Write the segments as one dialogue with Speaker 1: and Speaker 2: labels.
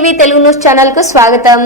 Speaker 1: News ఛానల్కు స్వాగతం.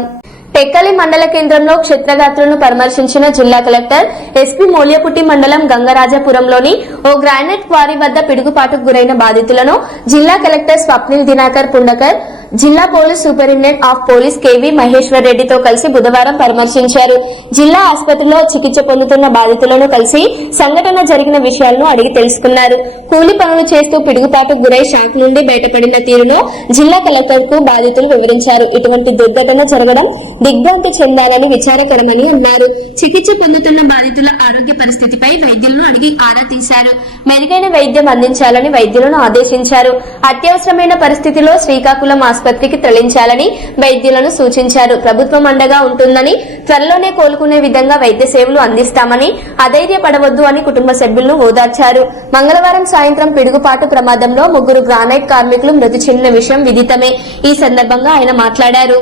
Speaker 1: టెక్కలి మండల కేంద్రంలో క్షేత్రగాత్రులను పరామర్శించిన జిల్లా కలెక్టర్ ఎస్పీ మోలియపుట్టి మండలం గంగరాజాపురంలోని ఓ గ్రానైట్ క్వారీ వద్ద పిడుగుపాటుకు గురైన బాధితులను జిల్లా కలెక్టర్ స్వప్నిల్ దినాకర్ పుండకర్ జిల్లా police superintendent of police KV Maheshwar రెడ్డితో కలిసి బుధవారం పరామర్శించారు. జిల్లా ఆసుపత్రిలో చికిత్స పొందుతున్న బాధితులను కలిసి సంఘటన జరిగిన విషయాలను అడిగి తెలుసుకున్నారు. కూలి పనులు చేస్తూ పిడుగుపాటు గురై షాక్ నుండి బయటపడిన తీరును జిల్లా కలెక్టర్కు బాధితులు వివరించారు. ఇటువంటి దుర్ఘటన జరగడం దిగ్భ్రాంతి చెందాలని విచారకరమని అన్నారు. చికిత్స పొందుతున్న బాధితుల ఆరోగ్య పరిస్థితిపై వైద్యులను అడిగి ఆరా తీశారు. మెరుగైన వైద్యం అందించాలని వైద్యులను ఆదేశించారు. అత్యవసరమైన పరిస్థితిలో శ్రీకాకుళం ఆసుపత్రికి తరలించాలని వైద్యులను సూచించారు. ప్రభుత్వం అండగా ఉంటుందని త్వరలోనే కోలుకునే విధంగా వైద్య సేవలు అందిస్తామని అధైర్యపడవద్దు అని కుటుంబ సభ్యులను ఓదార్చారు. మంగళవారం సాయంత్రం పిడుగుపాటు ప్రమాదంలో ముగ్గురు గ్రానైట్ కార్మికులు మృతి చెందిన విషయం విదితమే. ఈ సందర్భంగా ఆయన మాట్లాడారు.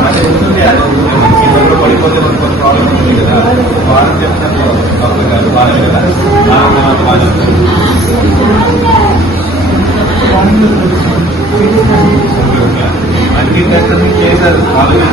Speaker 2: అది ఉంటుంది. ఎవరో పడిపోతే మనకు కొంచెం ప్రాబ్లం ఉంటుంది కదా వాళ్ళు చెప్తారు డాక్టర్ గారు వాళ్ళే కదా అన్ని టెస్టులు చేశారు. వాళ్ళు